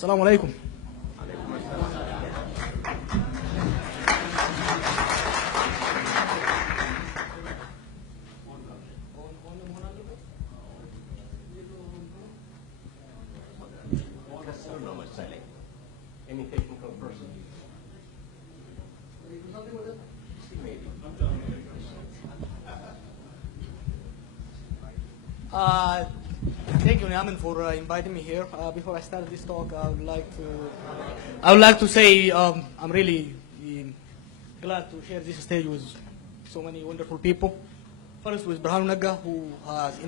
Assalamu alaikum. Any technical person? Thank you, Nyaman, for inviting me here. Before I start this talk, I would like to say I'm really glad to share this stage with so many wonderful people. First, with Burhanu Nagga, who has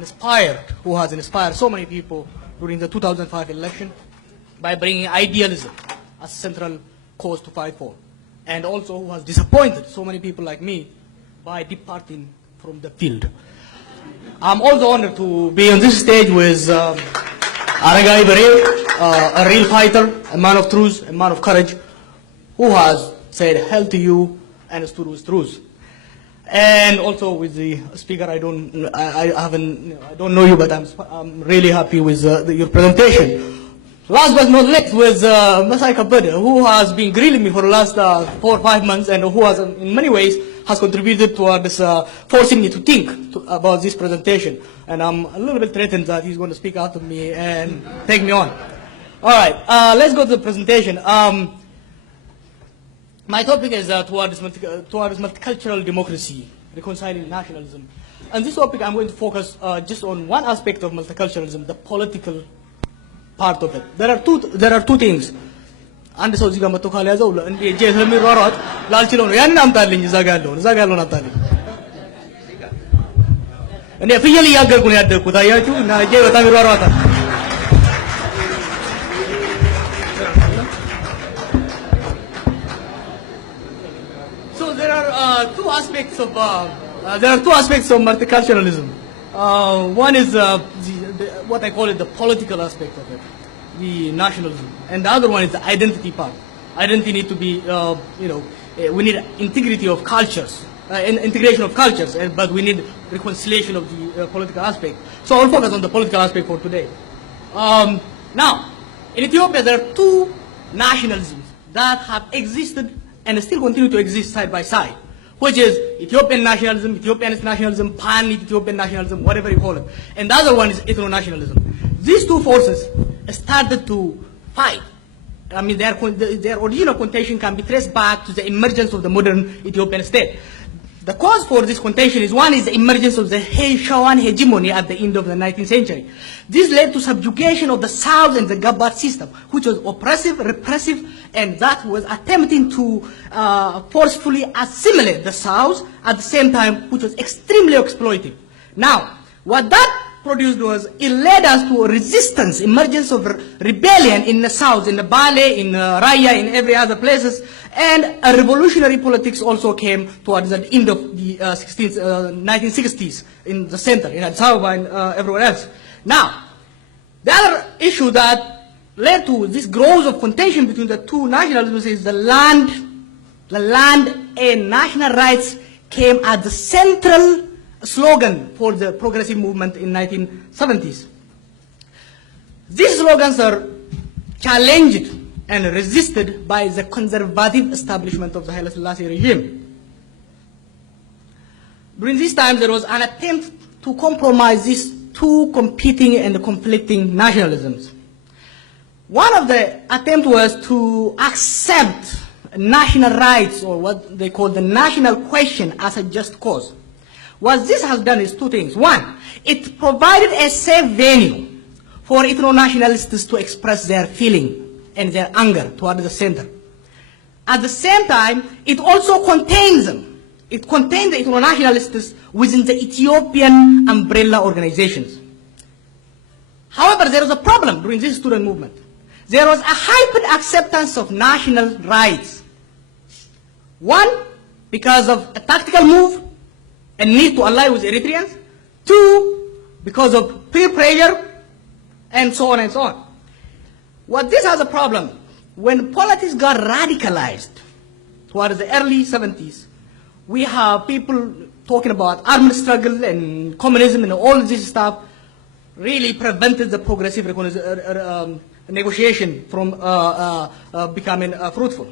inspired so many people during the 2005 election by bringing idealism as a central cause to fight for, and also who has disappointed so many people like me by departing from the field. I'm also honored to be on this stage with Aragai Baril, a real fighter, a man of truth, a man of courage, who has said hell to you and stood with truth. And also with the speaker, I don't know you, but I'm really happy with your presentation. Last but not least, with Masai Kabada, who has been grilling me for the last 4 or 5 months, and who has, in many ways, has contributed towards forcing me to think about this presentation. And I'm a little bit threatened that he's going to speak after me and take me on. All right, let's go to the presentation. My topic is towards multicultural democracy, reconciling nationalism. And this topic, I'm going to focus just on one aspect of multiculturalism, the political part of it. There are two things. አንድ ሰው እዚህ ጋር መጥቶ ካልያዘው እንዴ እጄ ስለሚሯሯጥ ላልችለው ነው ያንን አምጣልኝ እዛ ጋር ያለውን አምጣልኝ እኔ ፍየል እያገርኩ ነው ያደግኩት አያችሁ እና እጄ በጣም ይሯሯጣል So there are two aspects of multiculturalism. One is what I call it the political aspect of it, the nationalism, and the other one is the identity part. Identity need to be, we need integrity of cultures, integration of cultures, but we need reconciliation of the political aspect. So I'll focus on the political aspect for today. Now, in Ethiopia, there are two nationalisms that have existed and still continue to exist side by side, which is Ethiopian nationalism, Ethiopianist nationalism, pan-Ethiopian nationalism, whatever you call it. And the other one is ethno-nationalism. These two forces started to fight. I mean, their original contention can be traced back to the emergence of the modern Ethiopian state. The cause for this contention is one is the emergence of the Shawan hegemony at the end of the 19th century. This led to subjugation of the South and the Gabat system, which was oppressive, repressive, and that was attempting to forcefully assimilate the South at the same time, which was extremely exploitive. Now, what that produced was, it led us to a resistance, emergence of rebellion in the South, in the Bale, in Raya, in every other places, and a revolutionary politics also came towards the end of the 1960s in the center, in Addis Ababa and everywhere else. Now, the other issue that led to this growth of contention between the two nationalisms is the land and national rights came as the central slogan for the progressive movement in 1970s. These slogans are challenged and resisted by the conservative establishment of the Haile Selassie regime. During this time, there was an attempt to compromise these two competing and conflicting nationalisms. One of the attempts was to accept national rights, or what they call the national question, as a just cause. What this has done is two things. One, it provided a safe venue for ethno-nationalists to express their feeling and their anger toward the center. At the same time, it also contains them. It contained the ethno-nationalists within the Ethiopian umbrella organizations. However, there was a problem during this student movement. There was a hyper acceptance of national rights. One, because of a tactical move and need to ally with Eritreans. Two, because of peer pressure, and so on and so on. What this has a problem, when politics got radicalized towards the early 70s, we have people talking about armed struggle and communism and all this stuff really prevented the progressive negotiation from becoming fruitful.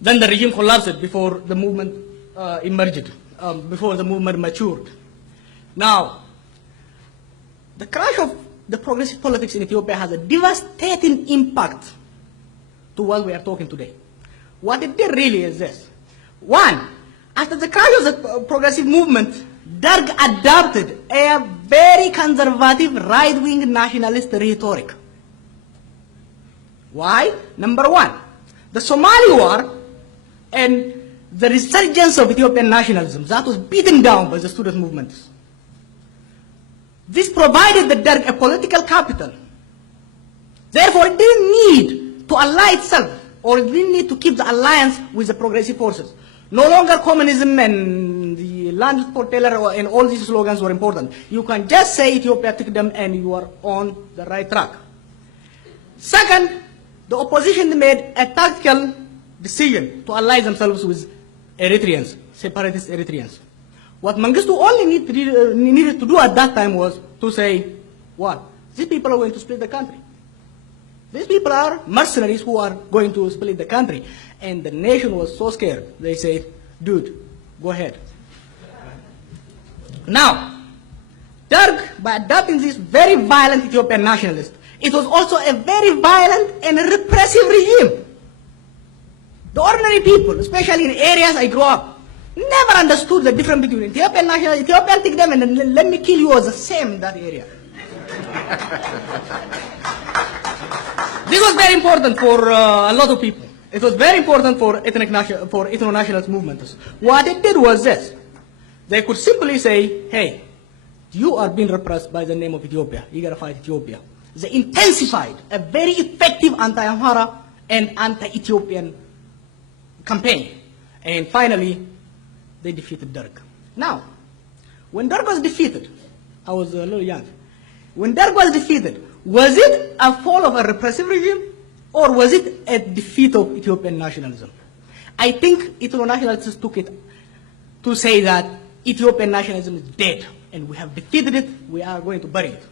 Then the regime collapsed before the movement emerged, before the movement matured. Now, the crash of the progressive politics in Ethiopia has a devastating impact to what we are talking today. What it did really is this. One, after the crash of the progressive movement, Derg adopted a very conservative right-wing nationalist rhetoric. Why? Number one, the Somali war and the resurgence of Ethiopian nationalism that was beaten down by the student movements. This provided the Derg a political capital. Therefore, it didn't need to ally itself, or it didn't need to keep the alliance with the progressive forces. No longer communism and the land for Taylor and all these slogans were important. You can just say Ethiopia took them and you are on the right track. Second, the opposition made a tactical decision to ally themselves with Eritreans, separatist Eritreans. What Mengistu only needed to do at that time was to say, what? These people are going to split the country. These people are mercenaries who are going to split the country. And the nation was so scared. They said, dude, go ahead. Now, Derg, by adopting this very violent Ethiopian nationalist, it was also a very violent and repressive regime. The ordinary people, especially in areas I grew up, never understood the difference between Ethiopian national, Ethiopian take them and then let me kill you was the same in that area. This was very important for a lot of people. It was very important for ethno-nationalist movements. What it did was this. They could simply say, hey, you are being repressed by the name of Ethiopia. You gotta fight Ethiopia. They intensified a very effective anti-Amhara and anti-Ethiopian campaign. And finally, they defeated Derg. Now, when Derg was defeated, I was a little young. When Derg was defeated, was it a fall of a repressive regime or was it a defeat of Ethiopian nationalism? I think ethno-nationalists took it to say that Ethiopian nationalism is dead and we have defeated it, we are going to bury it.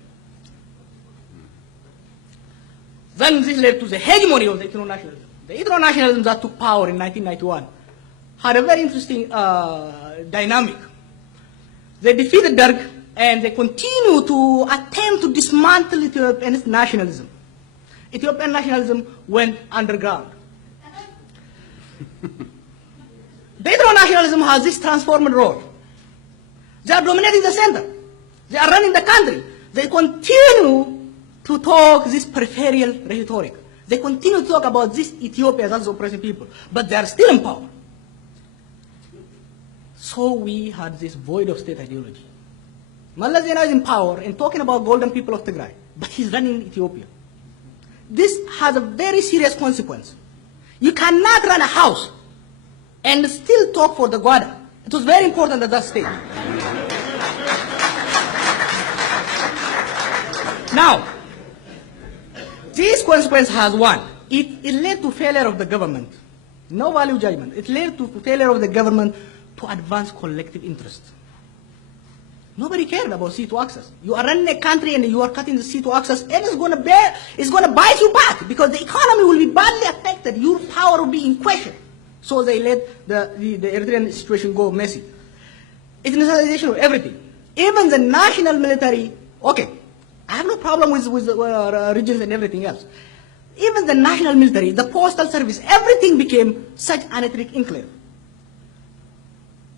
Then this led to the hegemony of the ethno-nationalism. The ethno-nationalism that took power in 1991 had a very interesting dynamic. They defeated Derg and they continue to attempt to dismantle Ethiopian nationalism. Ethiopian nationalism went underground. The ethno-nationalism has this transformed role. They are dominating the center. They are running the country. They continue to talk this peripheral rhetoric. They continue to talk about this Ethiopia that's oppressing people, but they are still in power. So we had this void of state ideology. Mallas Zenawi is in power and talking about golden people of Tigray, but he's running Ethiopia. This has a very serious consequence. You cannot run a house and still talk for the Gwada. It was very important at that stage. Now, this consequence has one. It led to failure of the government. No value judgment. It led to failure of the government to advance collective interest. Nobody cared about C2 access. You are running a country and you are cutting the C2 access, and it's going to bite you back because the economy will be badly affected. Your power will be in question. So they let the Eritrean situation go messy. Internationalization of everything. Even the national military, okay, I have no problem with regions and everything else. Even the national military, the postal service, everything became such an ethnic enclave.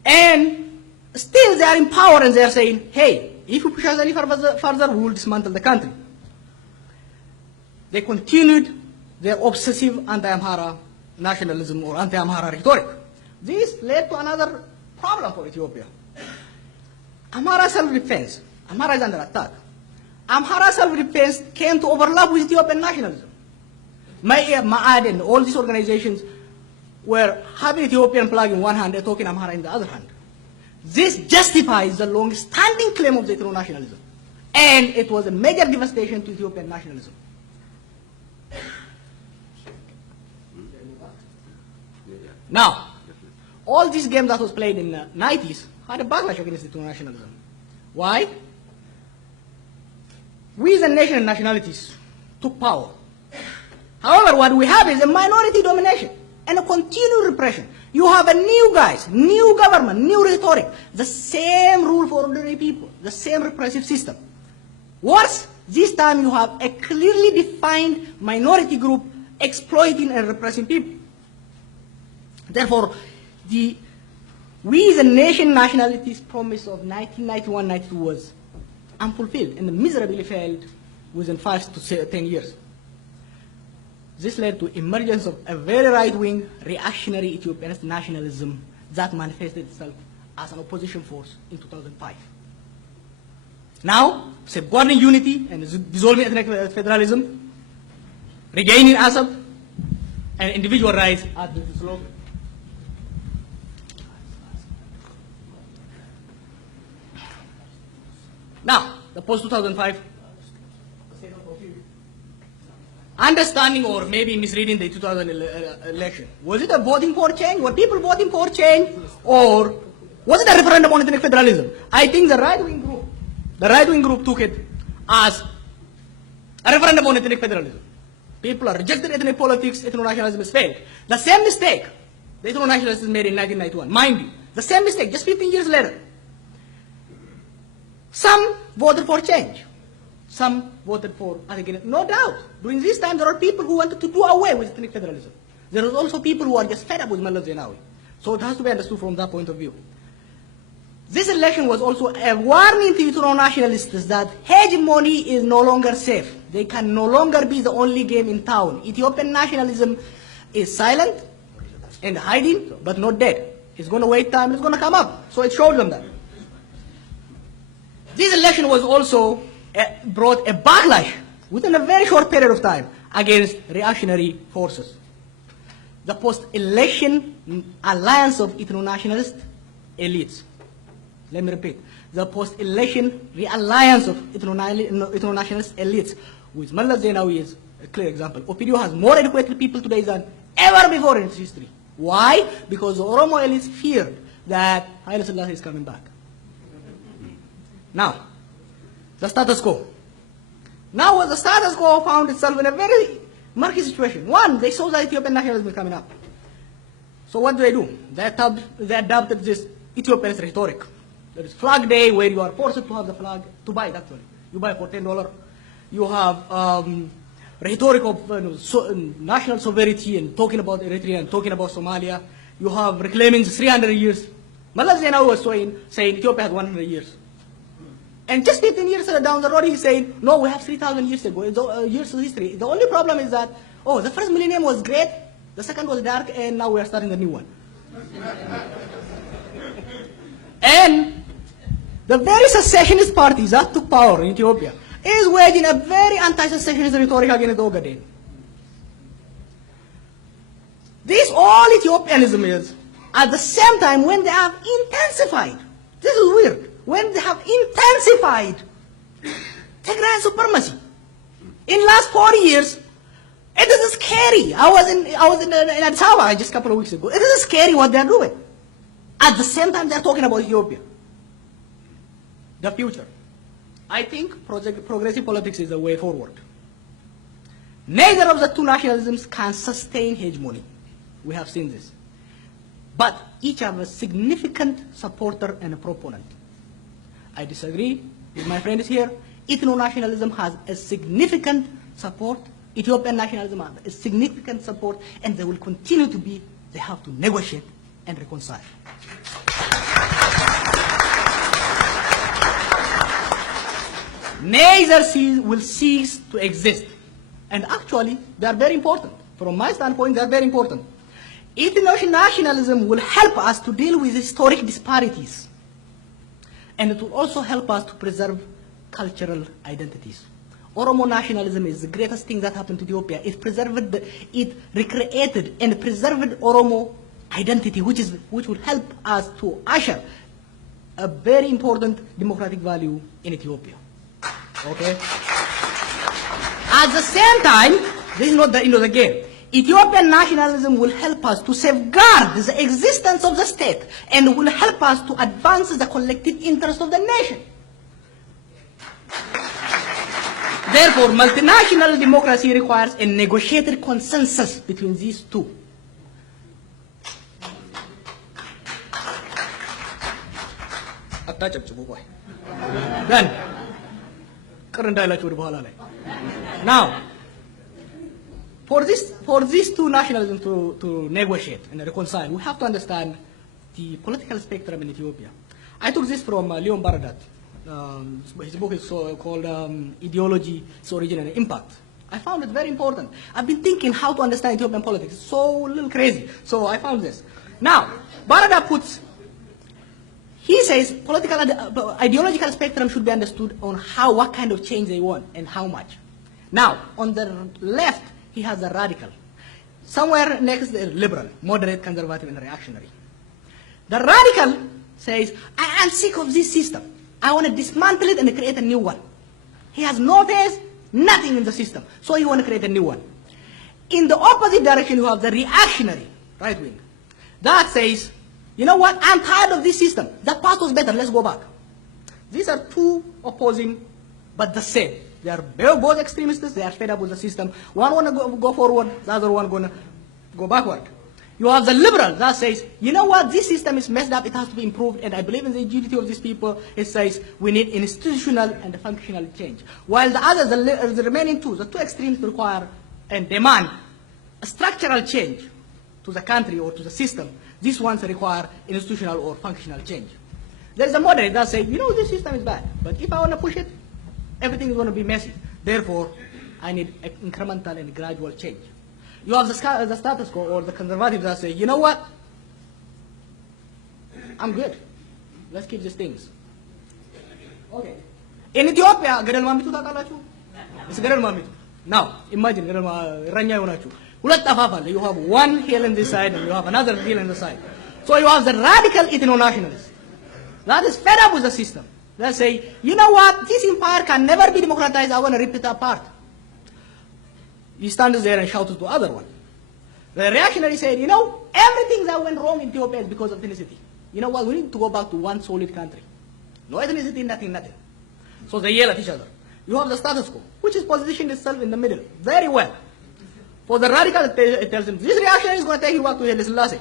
And still they are in power and they are saying, hey, if you push us any further, we will dismantle the country. They continued their obsessive anti-Amhara nationalism or anti-Amhara rhetoric. This led to another problem for Ethiopia. Amhara self-defense. Amhara is under attack. Amhara self-defense came to overlap with Ethiopian nationalism. Ma'ad and all these organizations were having Ethiopian flag in one hand and talking Amhara in the other hand. This justifies the long-standing claim of the ethno-nationalism. And it was a major devastation to Ethiopian nationalism. Now, all this game that was played in the 90s had a backlash against ethno-nationalism. Why? We as a nation and nationalities took power what we have is a minority domination and a continued repression. You have a new guys, new government, new rhetoric, the same rule for ordinary people, the same repressive system. Worse, this time you have a clearly defined minority group exploiting and repressing people. Therefore, we the nation nationalities promise of 1991-92 was unfulfilled and miserably failed within 5 to 10 years. This led to emergence of a very right-wing reactionary Ethiopian nationalism that manifested itself as an opposition force in 2005. Now, safeguarding unity and dissolving ethnic federalism, regaining Assad, and individual rights are the slogan. Now, the post-2005 understanding or maybe misreading the 2000 election. Was it a voting for change? Were people voting for change? Or was it a referendum on ethnic federalism? I think the right-wing group took it as a referendum on ethnic federalism. People are rejected ethnic politics, ethno-nationalism has failed. The same mistake the ethno-nationalists made in 1991. Mind you, the same mistake, just 15 years later. Some voted for change. Some voted for, again, no doubt. During this time, there are people who wanted to do away with ethnic federalism. There are also people who are just fed up with Meles Zenawi. So it has to be understood from that point of view. This election was also a warning to ethno-nationalists that hegemony is no longer safe. They can no longer be the only game in town. Ethiopian nationalism is silent and hiding, but not dead. It's going to wait time, it's going to come up. So it showed them that. This election was also brought a backlash within a very short period of time against reactionary forces. The post-election alliance of ethno-nationalist elites. Let me repeat. The post-election realliance of ethno-nationalist elites with Meles Zenawi is a clear example. Opidio has more educated people today than ever before in its history. Why? Because the Oromo elites feared that Haile Selassie is coming back. Now, the status quo. Now the status quo found itself in a very murky situation. One, they saw that Ethiopian nationalism coming up. So what do? They adopted this Ethiopian rhetoric. There is Flag Day where you are forced to have the flag, to buy it actually. You buy it for $10. You have rhetoric of national sovereignty and talking about Eritrea and talking about Somalia. You have reclaiming 300 years. Meles Zenawi was saying Ethiopia has 100 years. And just 15 years down the road, he's saying, no, we have 3,000 years ago, years of history. The only problem is that, oh, the first millennium was great, the second was dark, and now we are starting the new one. And the very secessionist parties that took power in Ethiopia is waging a very anti-secessionist rhetoric against Ogaden. This all Ethiopianism is, at the same time, when they have intensified, this is weird, when they have intensified Tigrayan supremacy. In last 40 years, it is scary. I was in Addis Ababa just a couple of weeks ago. It is scary what they are doing. At the same time, they are talking about Ethiopia. The future. I think progressive politics is the way forward. Neither of the two nationalisms can sustain hegemony. We have seen this. But each have a significant supporter and a proponent. I disagree with my friends here. Ethno-nationalism has a significant support. Ethiopian nationalism has a significant support, and they will continue to be. They have to negotiate and reconcile. Neither will cease to exist. And actually, they are very important. From my standpoint, they are very important. Ethno-nationalism will help us to deal with historic disparities. And it will also help us to preserve cultural identities. Oromo nationalism is the greatest thing that happened to Ethiopia. It recreated and preserved Oromo identity, which will help us to usher a very important democratic value in Ethiopia. Okay? At the same time, this is not the end of the game. Ethiopian nationalism will help us to safeguard the existence of the state and will help us to advance the collective interest of the nation. Therefore, multinational democracy requires a negotiated consensus between these two. Then, now, for these two nationalisms to negotiate and reconcile, we have to understand the political spectrum in Ethiopia. I took this from Leon Baradat. His book is called Ideology, Its Origin and Impact. I found it very important. I've been thinking how to understand Ethiopian politics. It's so a little crazy. So I found this. Now, Baradat he says political ideological spectrum should be understood on what kind of change they want and how much. Now, on the left, he has the radical. Somewhere next, the liberal, moderate, conservative, and reactionary. The radical says, I am sick of this system. I want to dismantle it and create a new one. He has no faith, nothing in the system. So he wants to create a new one. In the opposite direction, you have the reactionary, right wing. That says, you know what, I'm tired of this system. That past was better, let's go back. These are two opposing, but the same. They are both extremists, they are fed up with the system. One want to go forward, the other one going to go backward. You have the liberal that says, you know what, this system is messed up, it has to be improved, and I believe in the agility of these people. It says we need institutional and functional change. While the others, the remaining two, the two extremes require and demand a structural change to the country or to the system. These ones require institutional or functional change. There is a moderate that says, you know, this system is bad, but if I want to push it, everything is going to be messy. Therefore, I need an incremental and gradual change. You have the status quo or the conservatives that say, you know what, I'm good. Let's keep these things. Okay. In Ethiopia, Gadal Mamitu takalaju. It's Gadal Mamitu. Now, imagine Gadal Ranya Yonachu. You have one hill on this side and you have another hill on the side. So you have the radical ethno-nationalists. That is fed up with the system. They say, you know what, this empire can never be democratized, I want to rip it apart. He stands there and shouts to the other one. The reactionary said, you know, everything that went wrong in Ethiopia is because of ethnicity. You know what, we need to go back to one solid country. No ethnicity, nothing. So they yell at each other. You have the status quo, which is positioned itself in the middle. Very well. For the radical, it tells him, this reactionary is going to take you back to Haile Selassie.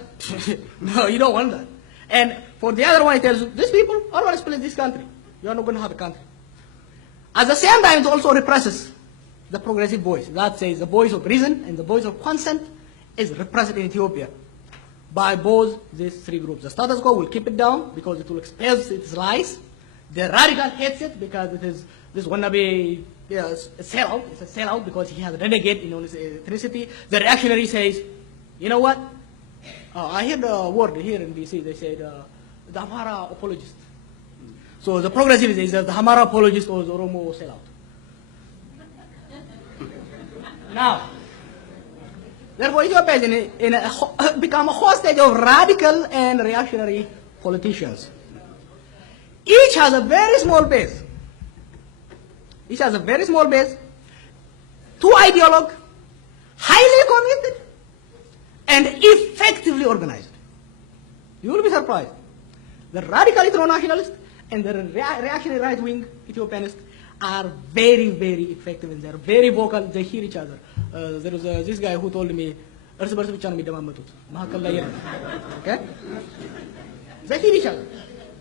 No, you don't want that. And for the other one, it tells you, these people are going to split this country. You are not going to have a country. At the same time, it also represses the progressive voice. That says the voice of reason and the voice of consent is repressed in Ethiopia by both these three groups. The status quo will keep it down because it will expose its lies. The radical hates it because it is this wannabe a sellout. It's a sellout because he has a renegade in his ethnicity. The reactionary says, you know what? I heard a word here in DC. They said the Amhara apologist. So the progressive says that the Amhara apologist was Oromo sellout. Now, therefore, Ethiopia is become a hostage of radical and reactionary politicians. Each has a very small base. Two ideologues, highly committed, and effectively organized. You will be surprised. The radical ethno-nationalists and the reactionary right-wing Ethiopianists are very, very effective and they're very vocal. They hear each other. There was this guy who told me, okay? They hear each other.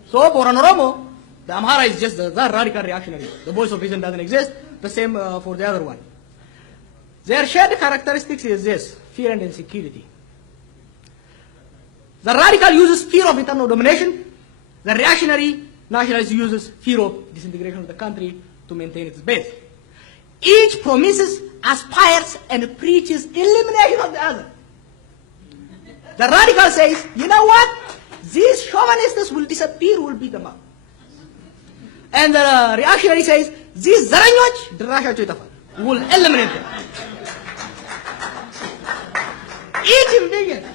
So for an Oromo, the Amhara is just the radical reactionary. The voice of reason doesn't exist. The same for the other one. Their shared characteristics is this: fear and insecurity. The radical uses fear of internal domination. The reactionary nationalist uses fear of disintegration of the country to maintain its base. Each promises, aspires, and preaches elimination of the other. The radical says, you know what? These chauvinists will disappear, we'll beat them up. And the reactionary says, these Zaranyoj, will eliminate them. Each envisions,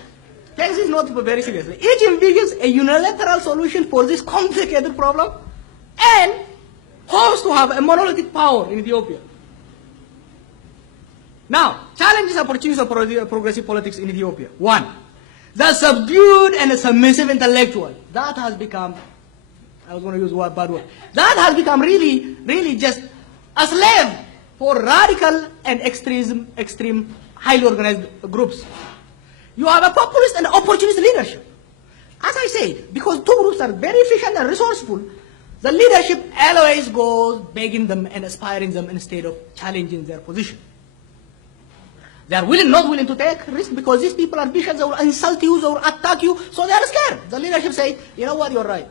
takes this not very seriously, each envisions a unilateral solution for this complicated problem and hopes to have a monolithic power in Ethiopia. Now, challenges and opportunities of progressive politics in Ethiopia. One, the subdued and submissive intellectual. That has become, I was going to use a bad word, that has become really just a slave for radical and extreme, highly organized groups. You have a populist and opportunist leadership. As I said, because two groups are very efficient and resourceful, the leadership always goes begging them and aspiring them instead of challenging their position. They are not willing to take risk because these people are vicious, they will insult you, they will attack you, so they are scared. The leadership say, you know what, you're right.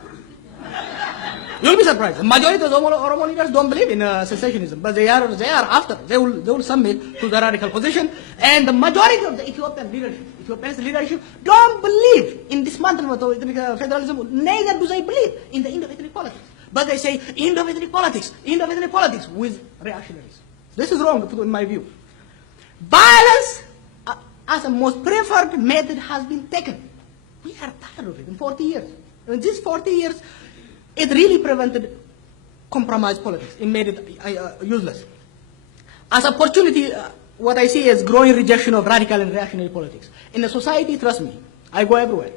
You'll be surprised. The majority of the Oromo leaders don't believe in secessionism, but they are after. They will submit to the radical position. And the majority of the Ethiopian leadership don't believe in dismantlement of federalism. Neither do they believe in the end of ethnic politics. But they say end of ethnic politics with reactionaries. This is wrong in my view. Violence as a most preferred method has been taken. We are tired of it in 40 years. In these 40 years, it really prevented compromise politics. It made it useless. As opportunity, what I see is growing rejection of radical and reactionary politics. In a society, trust me, I go everywhere.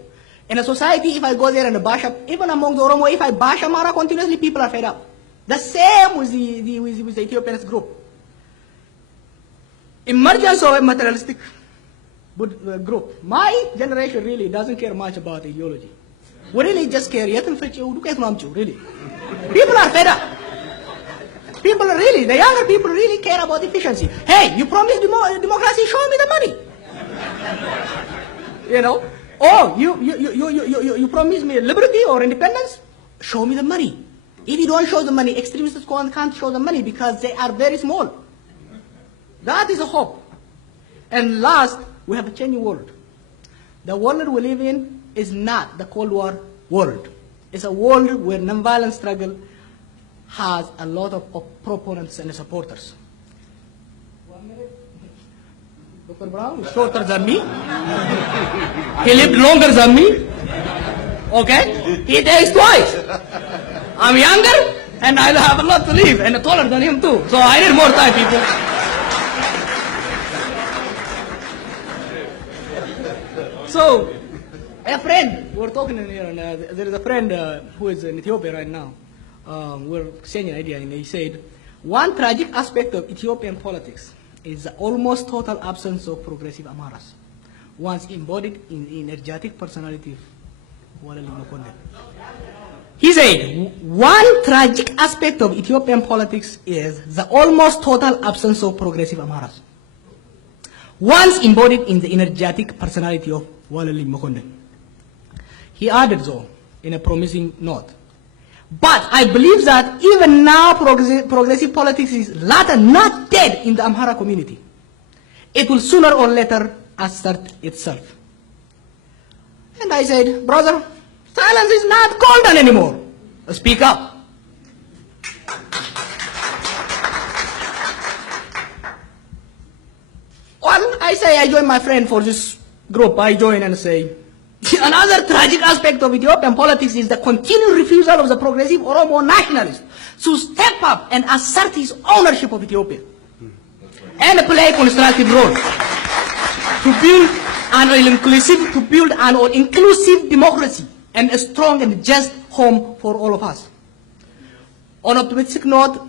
In a society, if I go there and bash up, even among the Oromo, if I bash Amara continuously, people are fed up. The same with the Ethiopian group. Emergence of a materialistic group. My generation really doesn't care much about ideology. We really just care. Really. People are fed up. People really, the younger people really care about efficiency. Hey, you promised democracy, show me the money. You know? Oh, you promised me liberty or independence? Show me the money. If you don't show the money, extremists can't show the money because they are very small. That is a hope. And last, we have a changing world. The world we live in is not the Cold War world. It's a world where nonviolent struggle has a lot of proponents and supporters. 1 minute. Dr. Brown is shorter than me. He lived longer than me. Okay? He dies twice. I'm younger and I have a lot to live and taller than him too. So I need more time, people. So, a friend, we're talking in here, and there is a friend who is in Ethiopia right now. We're saying an idea, and he said, one tragic aspect of Ethiopian politics is the almost total absence of progressive Amaras, once embodied in the energetic personality of Walali Makonde. He said, one tragic aspect of Ethiopian politics is the almost total absence of progressive Amaras, once embodied in the energetic personality of Walali Makonde. He added, though, in a promising note, but I believe that even now progressive politics is not dead in the Amhara community. It will sooner or later assert itself. And I said, brother, silence is not golden anymore. Speak up. Well, I say I join my friend for this group. I join and say, another tragic aspect of Ethiopian politics is the continued refusal of the progressive Oromo nationalist to step up and assert his ownership of Ethiopia and play a constructive role to build an inclusive democracy and a strong and just home for all of us. On an optimistic note,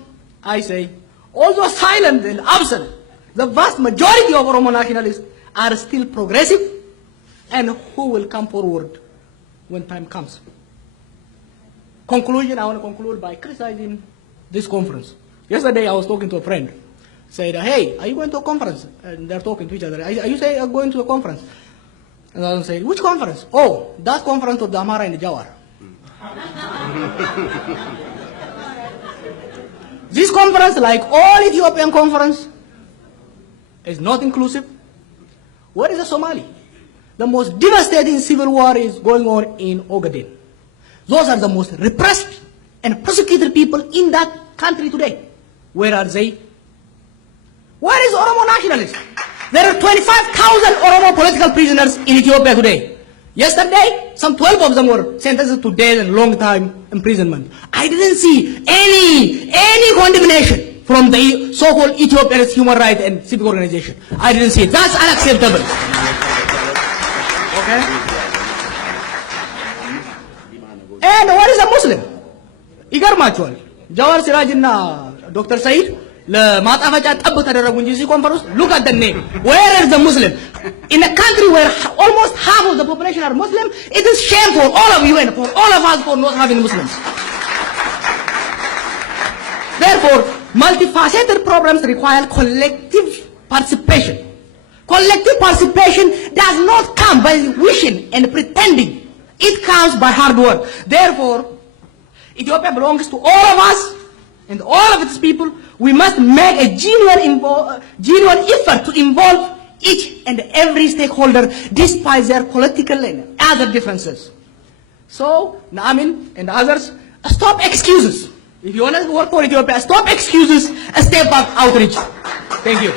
I say, although silent and absent, the vast majority of Oromo nationalists are still progressive and who will come forward when time comes. Conclusion, I want to conclude by criticizing this conference. Yesterday I was talking to a friend, said, hey, are you going to a conference? And they're talking to each other. Are you going to a conference? And I said, which conference? Oh, that conference of the Amhara and the Jawar. This conference, like all Ethiopian conference, is not inclusive. Where is the Somali? The most devastating civil war is going on in Ogaden. Those are the most repressed and persecuted people in that country today. Where are they? Where is Oromo nationalism? There are 25,000 Oromo political prisoners in Ethiopia today. Yesterday, some 12 of them were sentenced to death and long time imprisonment. I didn't see any condemnation from the so-called Ethiopian human rights and civic organization. I didn't see it. That's unacceptable. Okay? And what is a Muslim? ይገርማቸዋል። ጃዋር ሲራጅ እና ዶክተር ሰይድ ለማጣፈጫ ጠብ ተደረጉ እንጂ እዚህ ኮንፈረንስ look at the name. Where is the Muslim? In a country where almost half of the population are Muslim, it is shame for all of you and for all of us for not having Muslims. Therefore, multifaceted problems require collective participation. Collective participation does not come by wishing and pretending. It comes by hard work. Therefore, Ethiopia belongs to all of us and all of its people. We must make a genuine effort to involve each and every stakeholder despite their political and other differences. So, Naamin and others, stop excuses. If you want to work for Ethiopia, stop excuses, step up outreach. Thank you.